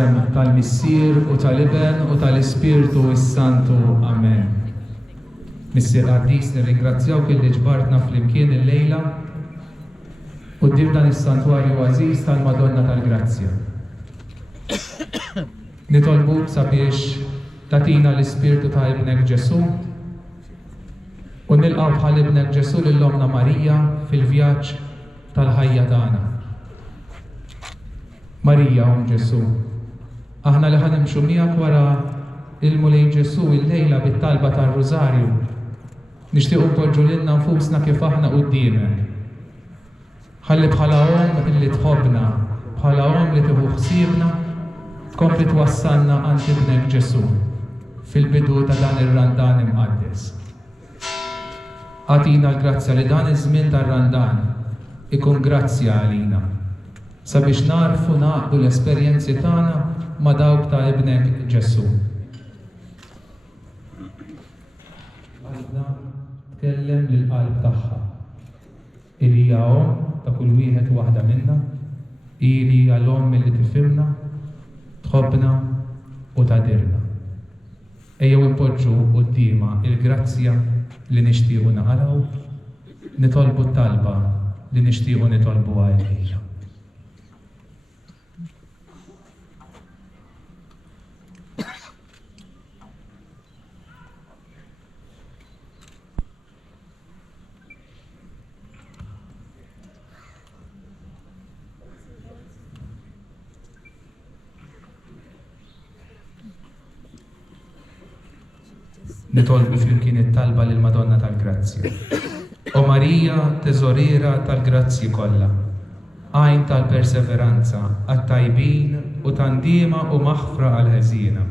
Fl-isem tal-Missier u tal-Iben u tal-Ispirtu s-Santu. Amen. Missier Qaddis nirringrazzjawk illi ġbartna fl-imkien il-lejla u d-dibdan is-Santwarju Għażiż tal-Madonna tal-Grazzja. Nitolbuk sabiex tatina l-Ispirtu ta' Ibnek Ġesu u nilqgħu bħal Ibnek Ġesu lill-Omna Marija fil-vjaġġ tal-ħajja tagħna. Marija Ġesu, aħna li ħanimxu miegħek wara il-mulej Ġesu il-lejla bit-talba tar-Rużarju, nixtiequ npoġġu lilna nfusna kif aħna quddiemek. Ħalli bħala illi tħobbna, bħala li tieħu ħsiebna, tkompli twassalna għand Ibnek Ġesu fil-bidu ta' dan ir-Randan imqaddes. Għatina l-grazzja li dan iż-żmien tar-Randan ikun grazzja għalina sabiex narfu naqdu l-esperjenzi tagħna ma' dawk ta' Ibnek Ġesu. Għadna tkellem lill-qalb tagħha. Ili hija ta' kull wieħed waħda minna, ili hija l-omm li tifhimna, tħobbna u tadirna. Ejjew impoġġu qudiema il-grazzja li nixtiequ naqalgħu, nitolbu t-talba li nixtiequ nitolbu għalija. Nitolbu flimkien it-talba lil Madonna tal-Grazzja. O Marija, teżoriera tal-grazzi kollha, għajn tal-perseveranza, għat-tajbin u tandiema u maħfra għal-ħeżiena.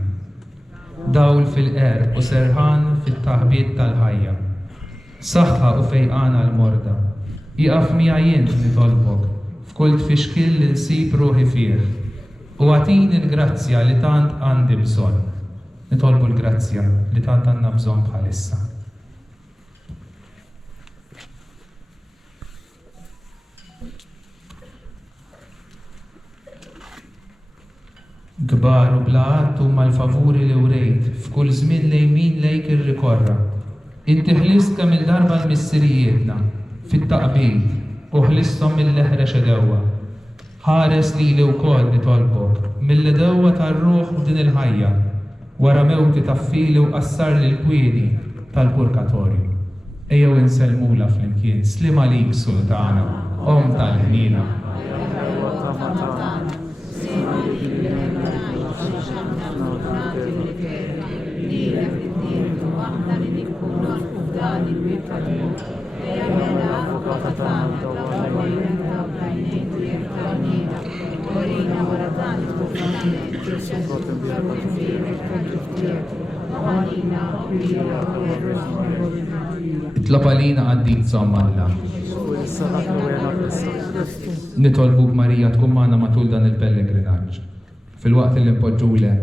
Dawl fil-qer u serħan fit-taħbiet tal-ħajja. Saħħa u fejqana l-morda. Iqaf miegħi nitolbok f'kull tfixkil li nsib ruħi fih. U għatini l-grazzja li tant għandi bżonn. Nitolbu l-grazzja li tant għandna bżonn bħalissa. Kbar u blaqat huma l-favuri li wrejt f'kull żmien lejmin lejk irrikorra. Inti ħlist kemm il-darba l-missirijietna fit-taqbil u ħlisthom mill-leħra xedewwa. Ħares lili wkoll nitolbok mill-edewwa tar-ruħ f'din il-ħajja wara mewti taffili u qassar li l-kwieni tal-purkatorju. Ejjew insellmula flimkien, slima lik Sultana, Om tal-ħnina. Itlob għalina għaddin Alla. Nitolbuk Marija tkun magħna matul dan il-pellegrinaġġ. Fil-waqt li npoġġulek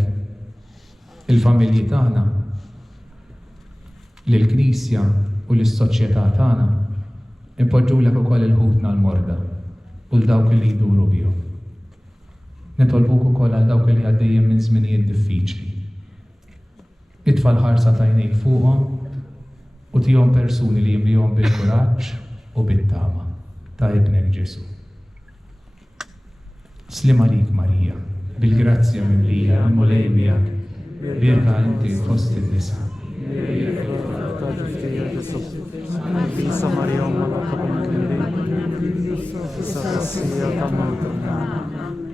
il-familji tagħna, lill-Knisja u lis-soċjetà tagħna, npoġġulek ukoll il-ħutna l-morda u l-dawk li jduru bihom. Nitolbuk ukoll għal dawk li għaddejjem minn żminijiet diffiċli. Itfal ħarsa tajnejk fuqhom u tihom persuni li jimlihom bil-kuraġġ u bit-tama ta' Ibnek Ġesu. Slima lik Marija, bil-grazzja mimlija l-mulej miegħek, birka inti fost in-nisa.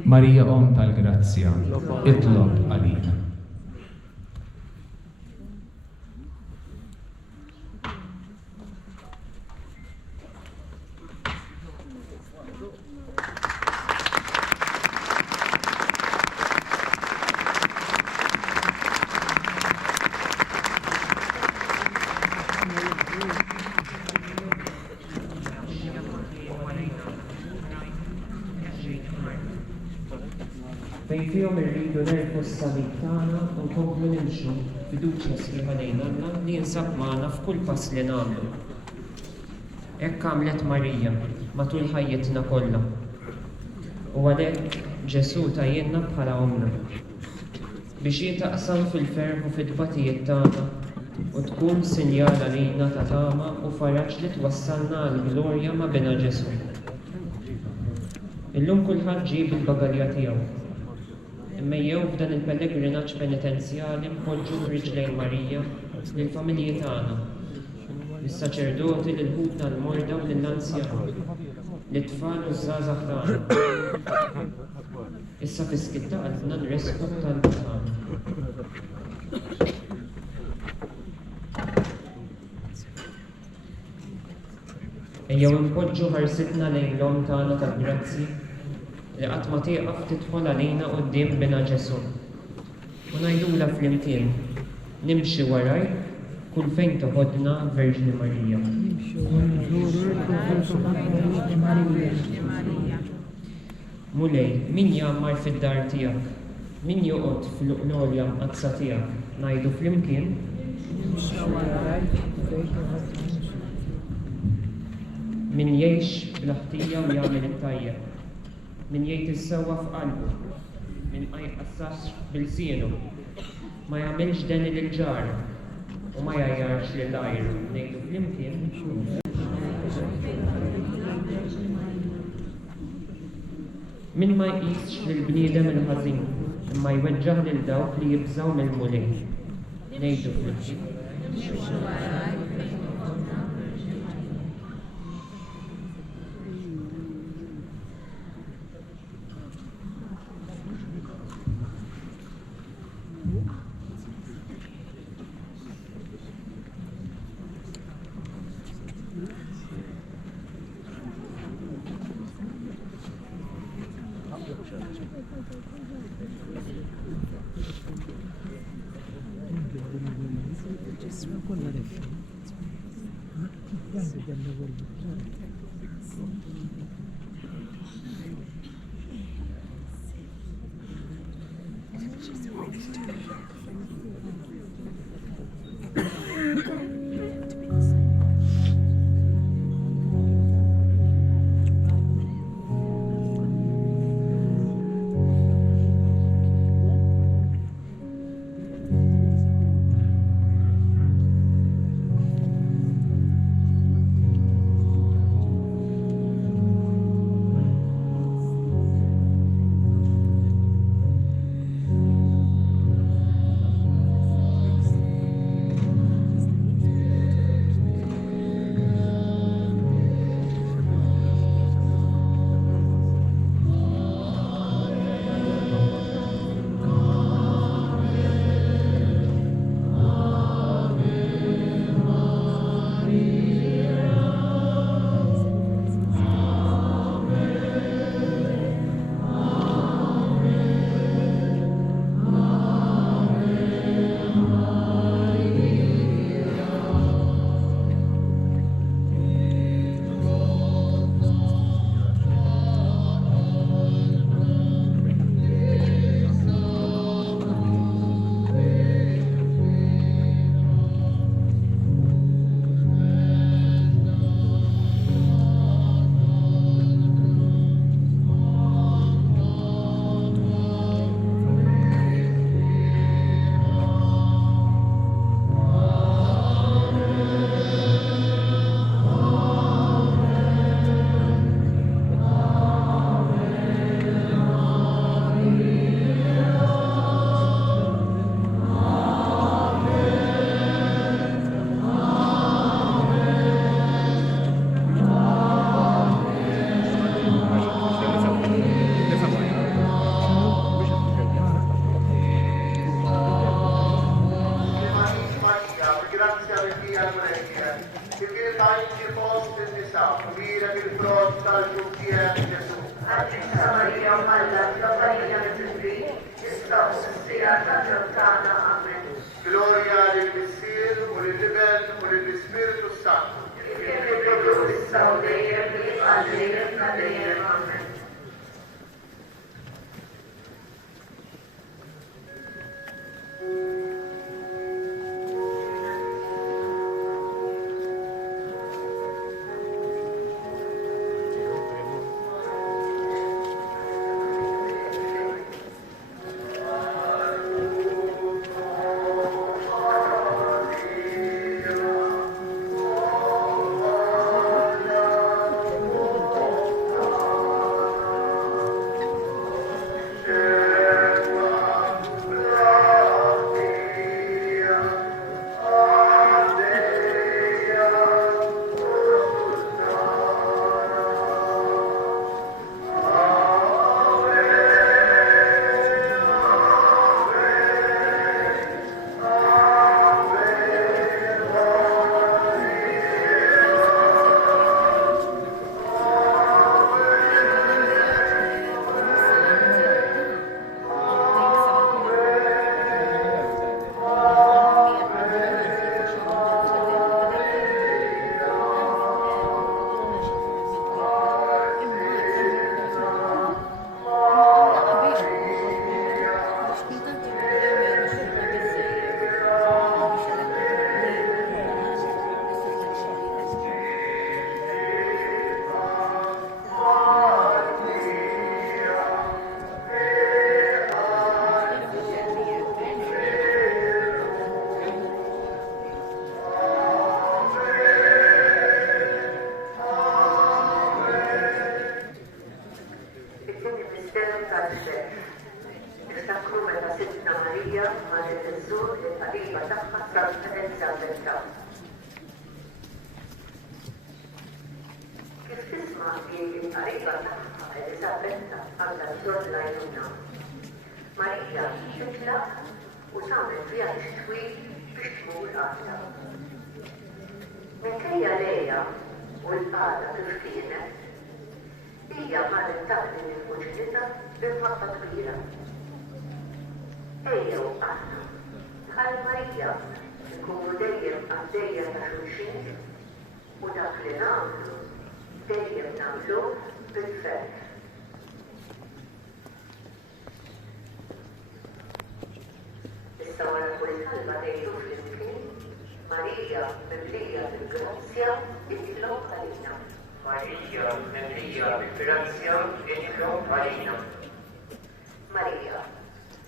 Marija Om tal-Grazzja, itlob għalina. Fejn fihom irridu nerfu s-salit tagħna u nkomplu nimxu fiduċja sħiħa lejn Alla li jinsab magħna f'kull pass li nagħmlu. Hekk għamlet Marija matul ħajjitna kollha. U għalhekk Ġesu tajjenna bħala omna. biex jitaqsam fil-ferħ u fid-batijiet tagħna u tkun sinjal għalina ta' tama u faraġġ li twassalna għall-glorja ma' bina Ġesu. Illum kulħadd ġib il-bagalja tiegħu. Immejjew f'dan il-pellegrinaġġ penitenzjali mpoġġu b'riġlejn Marija lill-familji tagħna, lis-saċerdoti, lill-ħutna l-morda u lill-anzjan, lit-tfal u żgħażagħ tagħna. Issa fiskitta qalbna nresqu talba tagħna. Ejjew impoġġu ħarsitna lejn l-Om tagħna tal-grazzi li qatt ma tieqaf tidħol għalina quddiem bina Ġesu. U ngħidula flimkien nimxi warajk kull fejn toħodna Verġni Marija. Mulej, min jammar fid-dar tiegħek? Min joqgħod fl-glorja mqazza tiegħek? Ngħidu flimkien. Min jgħix bl-ħtija u jagħmel it-tajjeb. Min jgħid is-sewwa f'qalbu. Min ma jqassax bil-sienu. Ma jagħmilx deni lil-ġar u ma jgħajjarx lil-għajr. Ngħidu flimkien. Min ma jqisx lill-bniedem il-ħażin imma jweġġaħ lil dawk li jibżgħu mill-mulej. Ngħidu flimkien. Gloria del Messier, o del Libel, o del Espíritu Santo. Amen. Marija ħadet iżżur il-qariba tagħha Santa Elisabetta. Kif tisma' li l-qariba tagħha Elisabetta għandha bżonn l-għajnuna, Marija titlaq u tagħmel vjaġġ twil biex tmur għadha. Minkejja lejha u l-qagħda kif kienet, hija marret taqdim il-muġġilità b'imħabba kbira. Ejjew aħna, bħal Marija, nkunu dejjem għaddejja ta' xulxin u dak li nagħmlu dejjem nagħmluh bil-fett. Issa wara kull talba ngħidu flimkien Marija mimlija bil-grazzja itlob għalina. Marija mimlija bil-grazzja itlob għalina. Marija,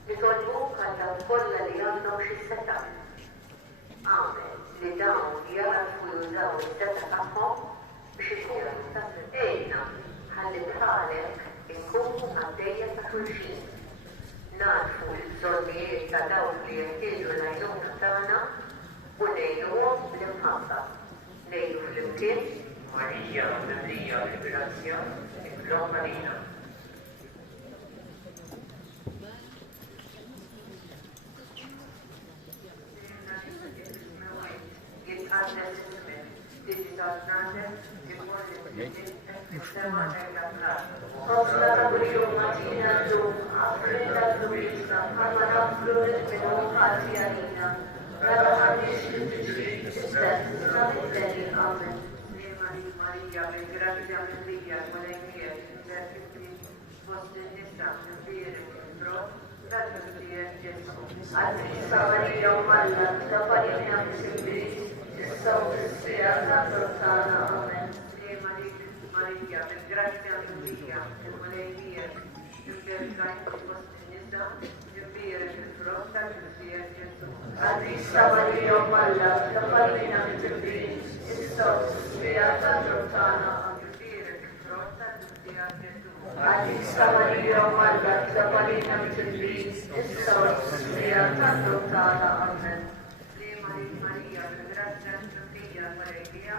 nitolbuk għal dawn kollha li għandhom xi seta'. Għamel li dawn jarfu jużaw is-seta' tagħhom biex ikunu ejna ħalli bħalek inkunu għaddejja ta' xulxin. Narfu l-bżonnijiet ta' dawk li jeħtieġu l-għajnuna tagħna u ngħinuhom bl-imħabba. Ngħidu flimkien Marija mimlija bil-grazzja itlob għalina. Marija, bil-grazzja mimlija l-Malejnijiet, fost il-nisa il-birek il-brot, tal-Messijiet Ġesu. Għazisa Marija u Malla, t-tabalina mis-Iblis, tissaw fil-sija ta' Amen. Marija, bil-grazzja mimlija l-Malejnijiet, il-birek fost il-nisa il-birek il-brot, tal-Messijiet Ġesu. Għazisa Marija u Malla, t-tabalina mis-Iblis, Għadisa Marija u Malla, t-tabalina mit-Iblis, issa u s-sija tal-Rottana. Amen. Marija, bil-grazzja mimlija l-Malejnija,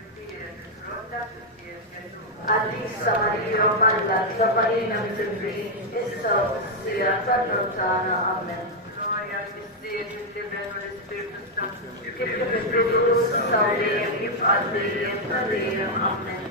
il-birek Għadisa Marija u Malla, t-tabalina mit-Iblis, issa u s-sija tal-Rottana. Amen. Kif il-bidu s-sawlijem jibqa' dejjem ta' dejjem. Amen.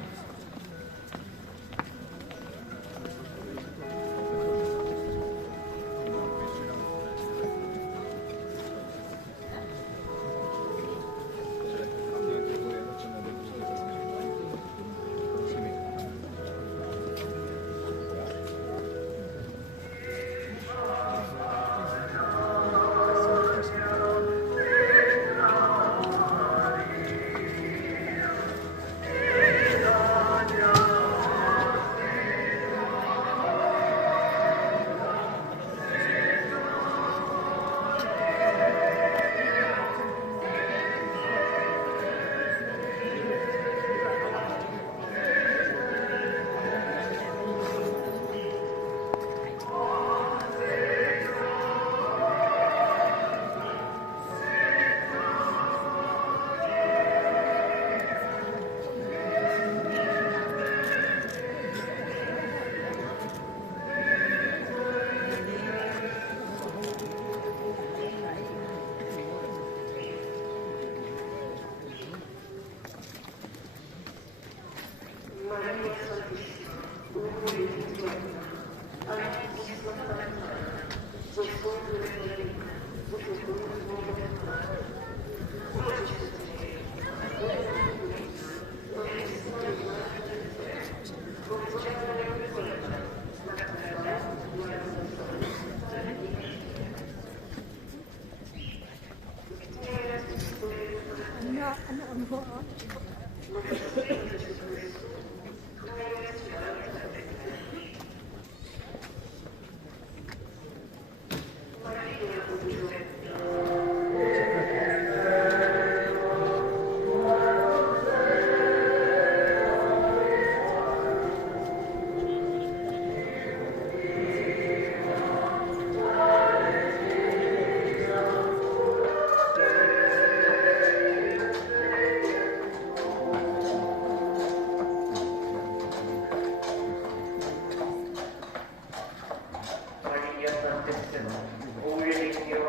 tessimo, u religio,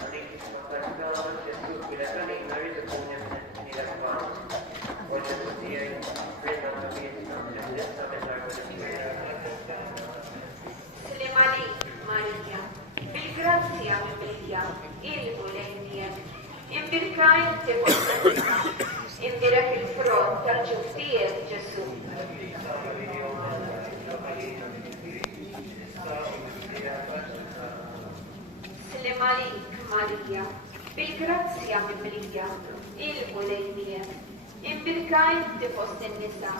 all'inizio perdono, Gesù che la salina risponde nella fama. Voglio dire, prima capisco, nella mezz'arco di Sulemani, Maria, Bilgrazia Maria, il volenie, in birkain te vostra, in birek il front, tal giustia Gesù. Sulemani, Maria, Bilgrazia Maria, il volenie, in birkain te vostra,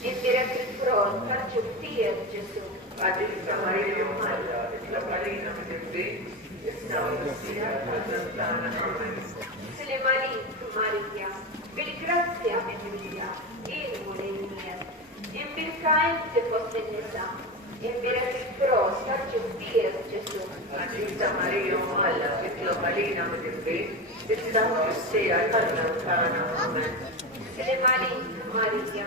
in birek il front, tal giustia Gesù. Adista Maria Maria, la palina del B, stava sia lontana. Sulemani, Maria, Bilgrazia Maria, il volenie, in birkain te vostra, in birek il front, tal giustia Gesù. Adista Maria Maria, la palina del B, stava sia lontana. Sulemani, Maria,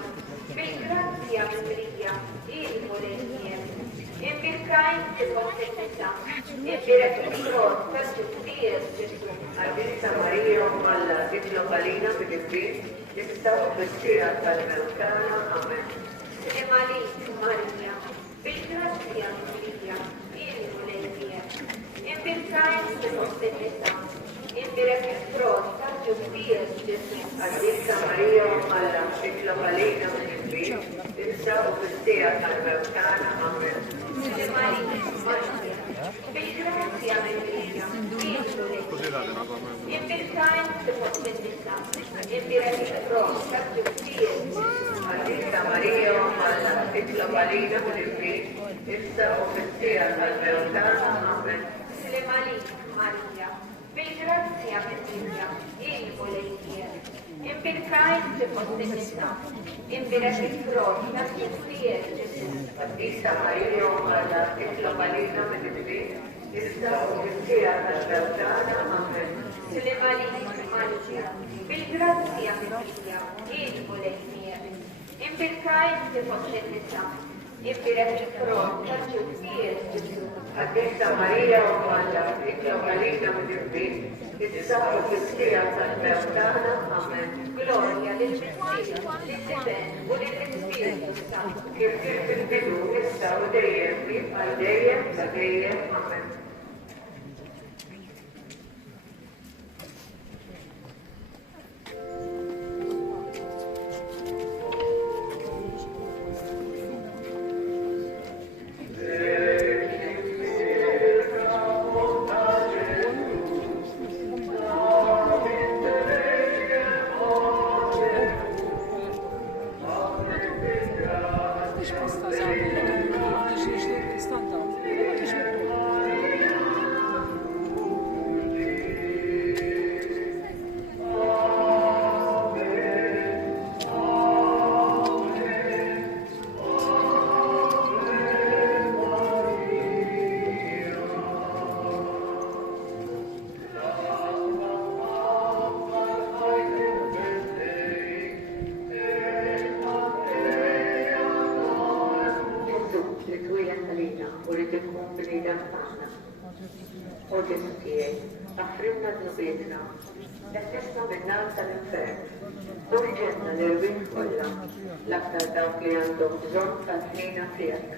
Bilgrazia Maria, il volenie, in birkain te vostra, in birek il front, tal giustia Gesù. Adista Maria Maria, la palina del B, stava sia lontana. Amen. Sulemani, Maria, Bilgrazia Maria, il volenie, in birkain te vostra, in birek il front, tal giustia Gesù. Adista Maria Maria, la palina del B, stava sia lontana. Amen. Sulemani, Maria, Bilgrazia Maria, il volenie, in birkain te vostra, in birek il front, tal giustia Gesù. Adista Maria Maria, la palina del B, stava sia lontana. Amen. Sulemani, Maria, Bilgrazia Maria, il volenie, in birkain te vostra, in birek il front, tal giustia Gesù. Adista Maria Maria, la palina del B, stava sia lontana. Amen. Sulemani, Maria, Bilgrazia Maria, il volenie, in birkain te vostra, in birek il front, tal giustia Gesù. Adista Maria Maria, la palina del B, stava sia lontana. Amen. Gloria del Spirito, del Spirito Santo. Che il Dio stava dei, al dei, da dei. Amen. Affrimma dnubitna, effessna minnar tal-infern, urġenna l-irwin kollha, l-aktar dawk li għandhom bżonn tal-ħnina tiegħek.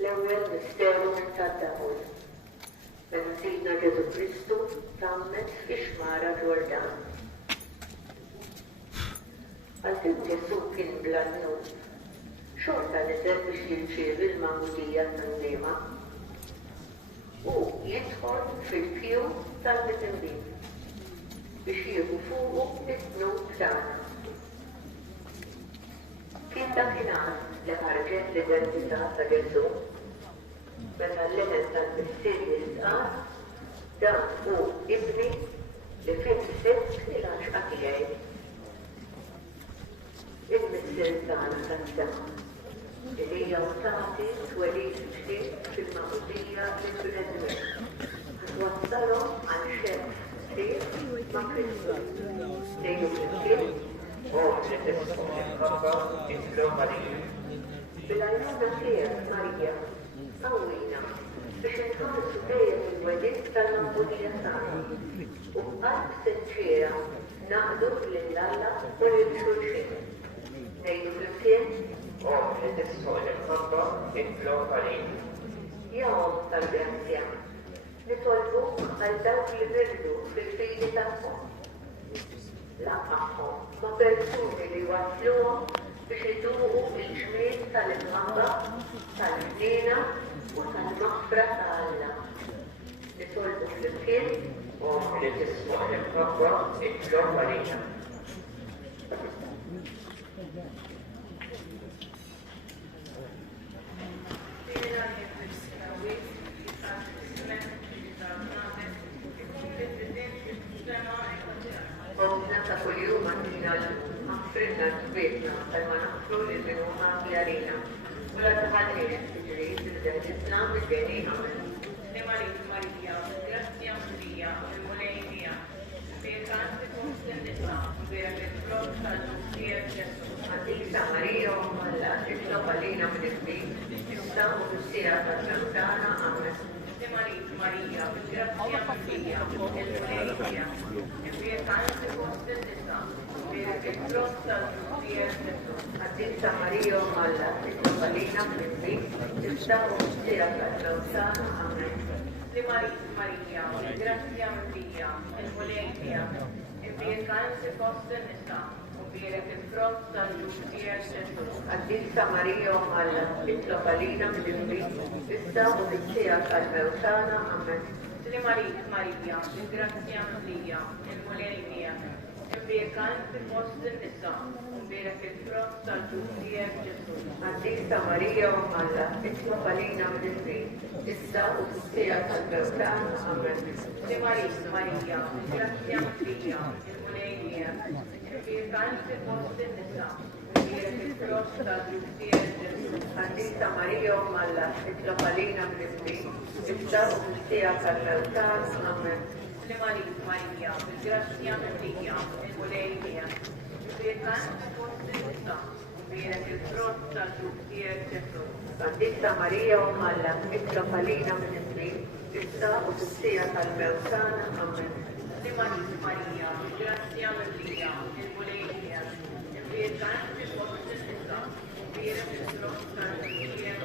L-ewwel misteru tad-dawl. Meta Sidna Ġesu Kristu tammet fix-xmara Ġordan. Għalkemm Ġesu kien bla dnub, xorta nidher biex jirċievi l-magħmudija tan-niema u jidħol fil-pju tal-mitembin biex jieħu fuqu it-tnub tagħna. Kien dakinhar li ħarġet l-identità ta' Ġesu meta l-leħen tal-missier jistqar dan hu ibni li fil-sitt il-għaxqa tiegħi. Il-missier tagħna tas-sema li hija tagħti twelid ġdid fil-magħmudija lill-bnedmin. Wassalhom għal xemm sħiħ ma' Kristu. Ngħidu flimkien, bil-għajnuna tiegħek Marija, qawwina biex inħarsu dejjem il-wedid tal-Maqbulija tagħna u b'qalb sinċira naqdu lil-Alla u lil xulxin. Ngħidu flimkien Om li tisfuq il-ħabba itlob għalin. Ja Om tal-Grazzja, nitolbuk għal dawk li mirdu fil-fidi tagħhom. Laqgħahom ma' persuni li wasluhom biex iduqu il-ġmiel tal-imħabba, tal-ħniena u tal-maħfra ta' Alla. Nitolbu flimkien Om li tisfuq il-ħabba itlob għalina. Omna ta' kuljum għandina l-maħfrinna ġbietna tal-ma naqflu li minu ħafli għalina. U la taħadniex tiġri t-tizdeħ id-deni għamil. Maria, grazie Maria, Moleia, pecante consentita, per il pronto al Gesù. Antica Maria, Malla, Cristo Palina, Menefri, Cristiano Lucia, Santana, Amen. Maria, grazie Maria, Moleia, pecante consentita, per il pronto al Gesù. Antica Maria, Malla, Cristo Palina, Menefri, Cristiano Lucia, Santana, Amen. Maria, grazie Maria, Moleia, pecante consentita, per il pronto al Gesù. Antica Maria, Malla, Cristo Palina, Menefri, Cristiano Lucia, Santana, Amen. Maria, grazie Maria, Moleia, pecante consentita, per il pronto al Gesù. Antica Maria, Malla, Cristo Palina, Menefri, Cristiano Lucia, Santana, Amen. Maria, grazie Maria, Moleia, pecante consentita, per il pronto al Gesù. Antica Maria, Malla, Cristo Palina, Menefri, Cristiano Lucia, Santana, Amen. Maria, grazie Maria, Moleia, pecante consentita, per il pronto al Gesù. Antica Maria, Malla, Cristo Palina, Menefri, Cristiano Lucia, Santana, Amen. Maria, grazie Maria, Moleia, pecante consentita, per il pronto al Gesù.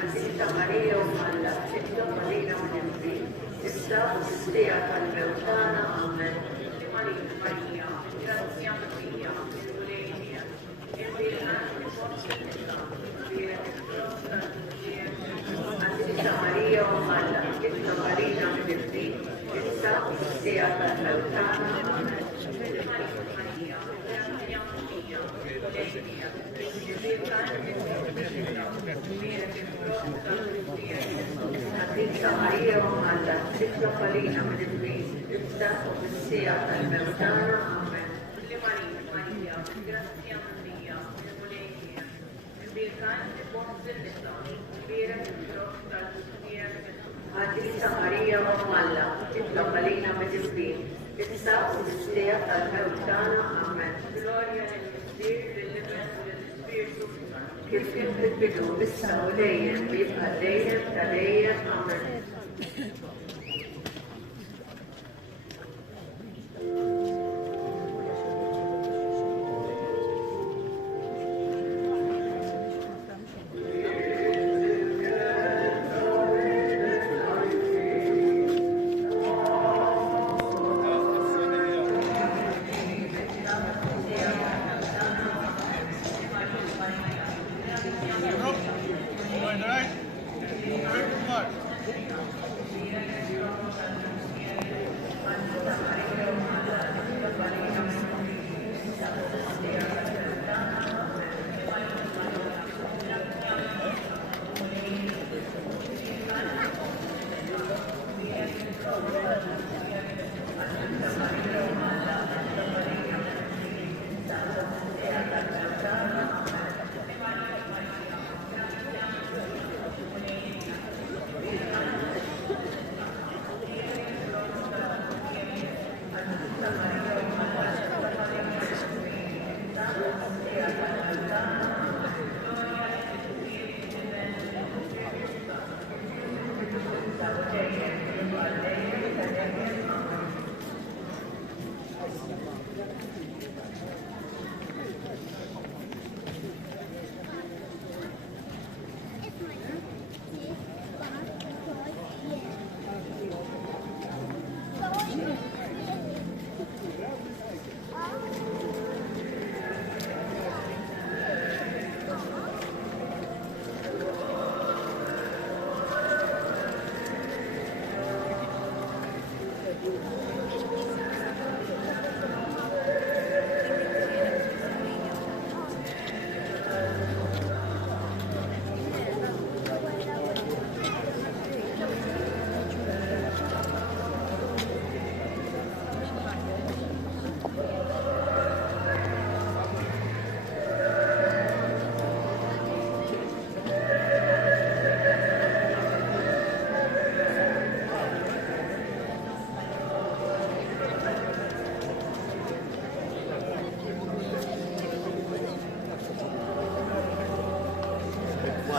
Antica Maria, Malla, Cristo Palina, Menefri, Cristiano Lucia, Santana, Amen. Maria, grazie Maria, Moleia, pecante consentita, per il pronto al Gesù. Antica Maria, Malla, Cristo Palina, Menefri, Cristiano Lucia, Santana, Amen. Maria, grazie Maria, Moleia, pecante consentita, per il pronto al Gesù. Antica Maria, Malla, Cristo Palina, Menefri, Cristiano Lucia, Santana, Amen. Maria, grazie Maria, Moleia, pecante consentita, per il pronto al Gesù. Antica Maria, Malla, Cristo Palina, Menefri, Cristiano Lucia, Santana, Amen. Gloria nel Figlio e dello Spirito Santo. Kif kien fil-bidu issa u dejjem jibqa' dejjem ta' dejjem, Amen.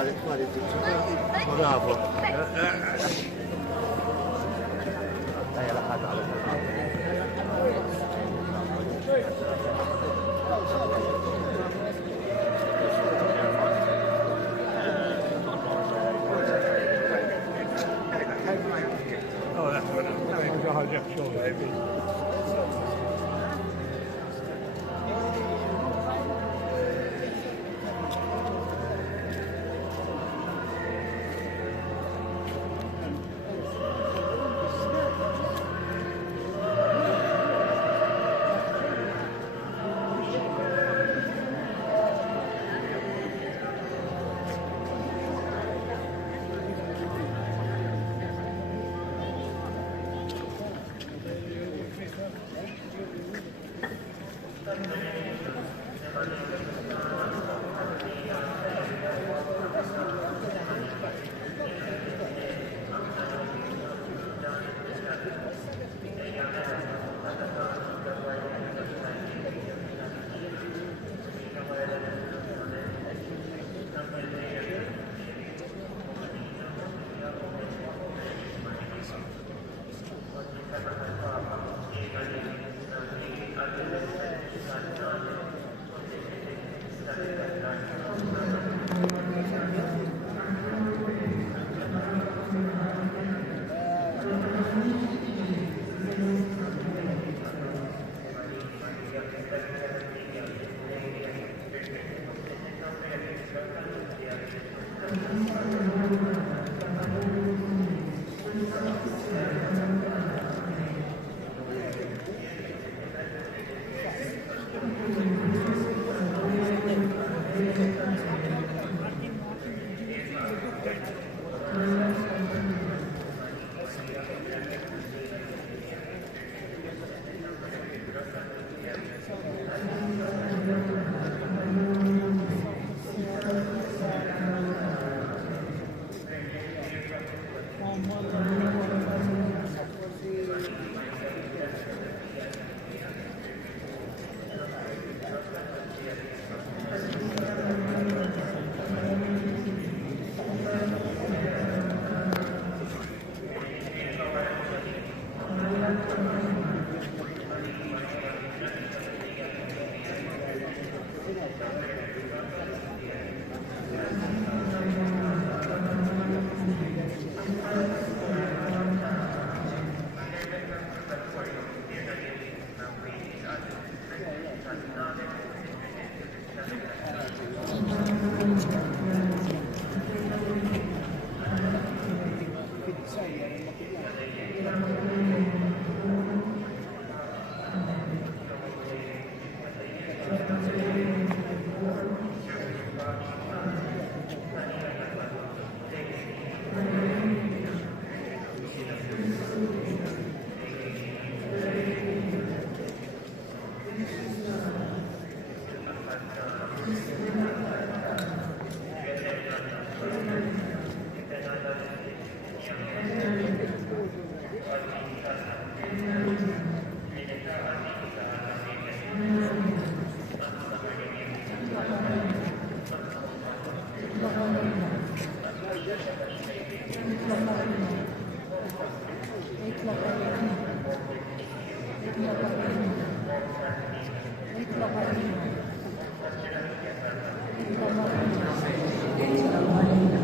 Bravo.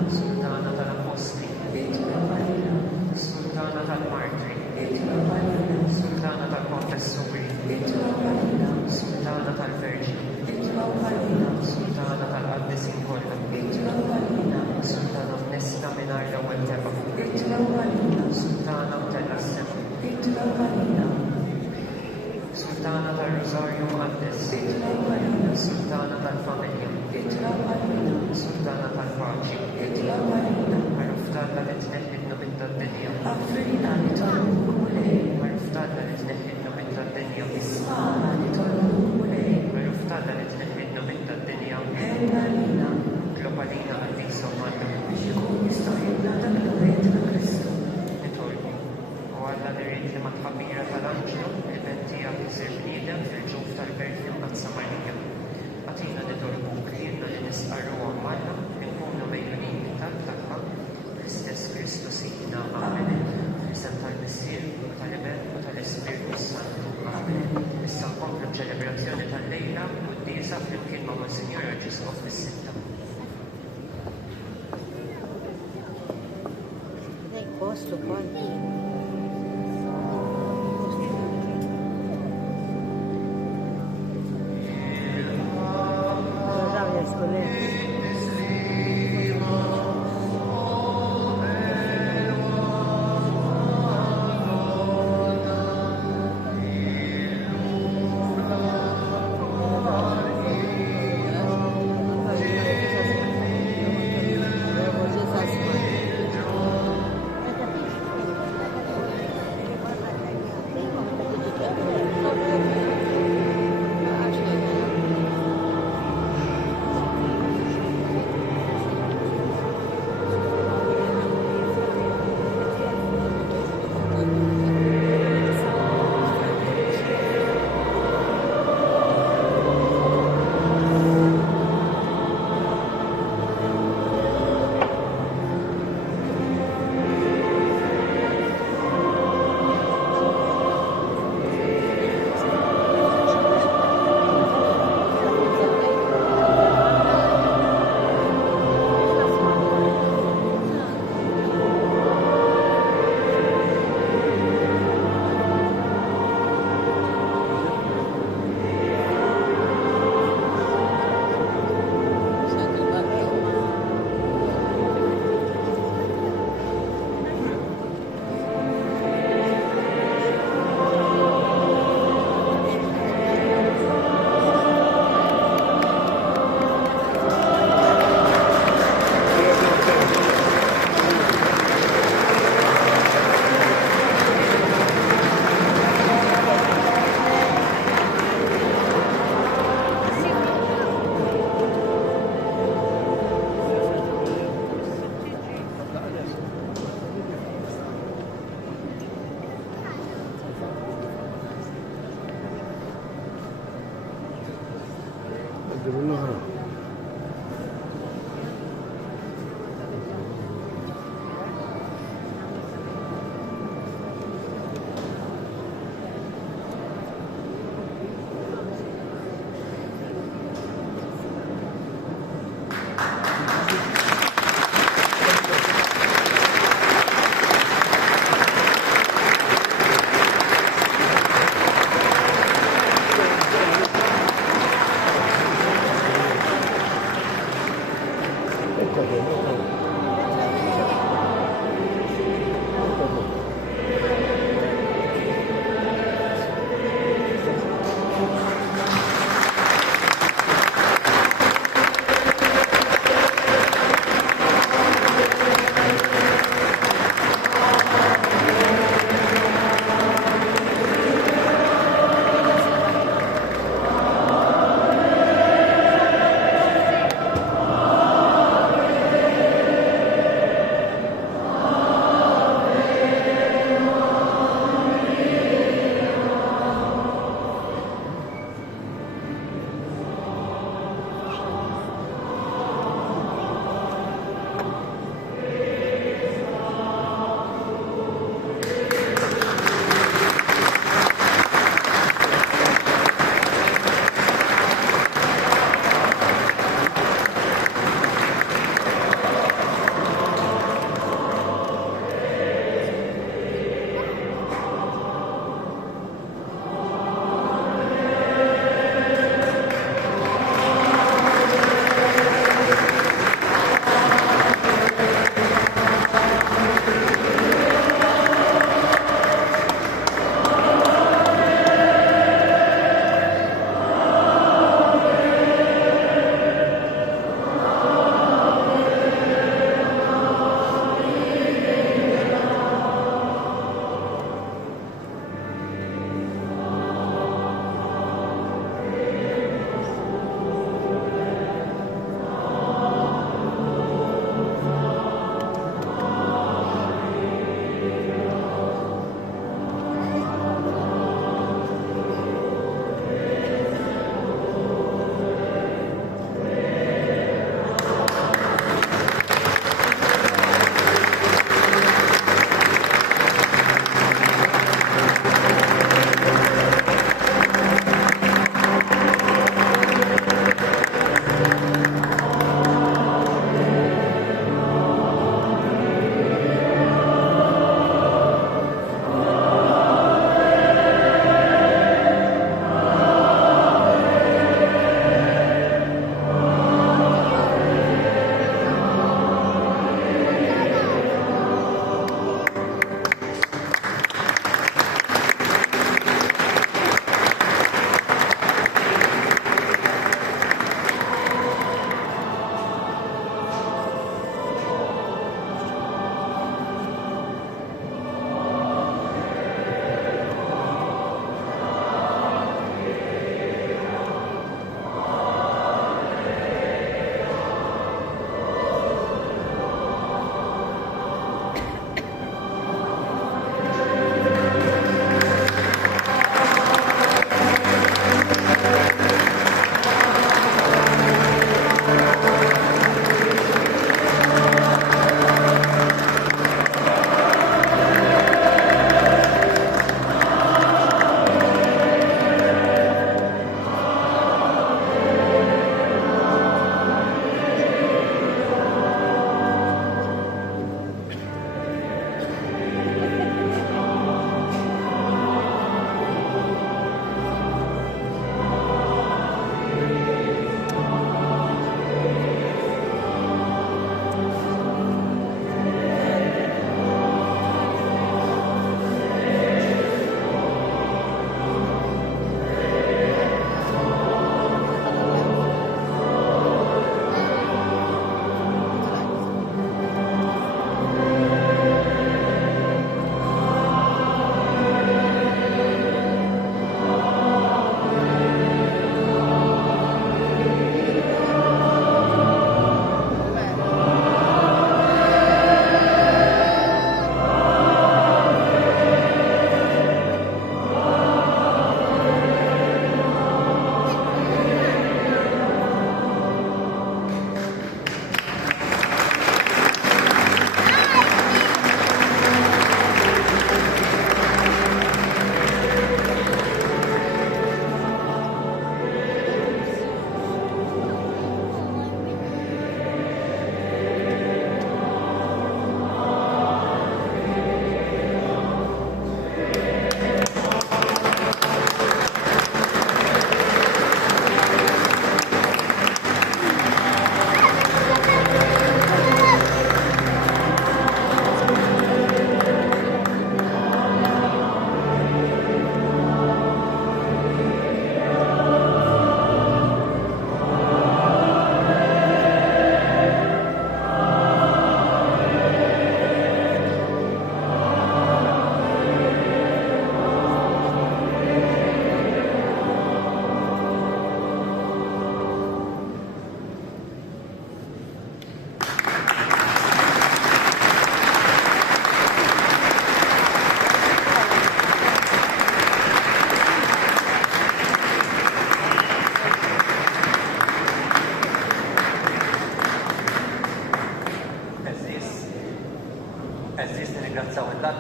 Sultana tal-Apostli, Sultana tal-Martri, Sultana tal-Konfessuri, Sultana tal-Verġini, Sultana tal-Qaddisin kollha, Sultana mnesta mingħajr l-ewwel teba', Sultana mtella s-sema, Sultana tal-Rożarju Muqaddes, Sultana tal-Familja, Sultana tal-Paċi, Għaruftalla li tneħħidna minn tad-dinja, Għaruftalla li tneħħidna minn tad-dinja, Għaruftalla li tneħħidna minn tad-dinja, Globalina għal-Isa Umana, Nitolbu, u Alla li rrid li ma tħabbira tal-anġlu il-bentija tisir bniedem fil-ġuf tal-Verfju għat-Samarija. Għatina nitolbuk li jenna li nisqarru għamalla nkunu mejlunin posto poi. Davide Scoletti.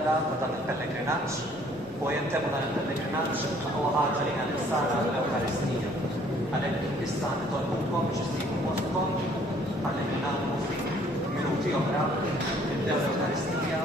oħra ta' dan il-pellegrinaġġ u jintemm dan il-pellegrinaġġ huwa ħaġa li għandha sara l-Ewkaristija. Għalhekk issa nitolbukom biex issibu postkom ħalli nagħmlu ftit minuti oħra nibdew l-Ewkaristija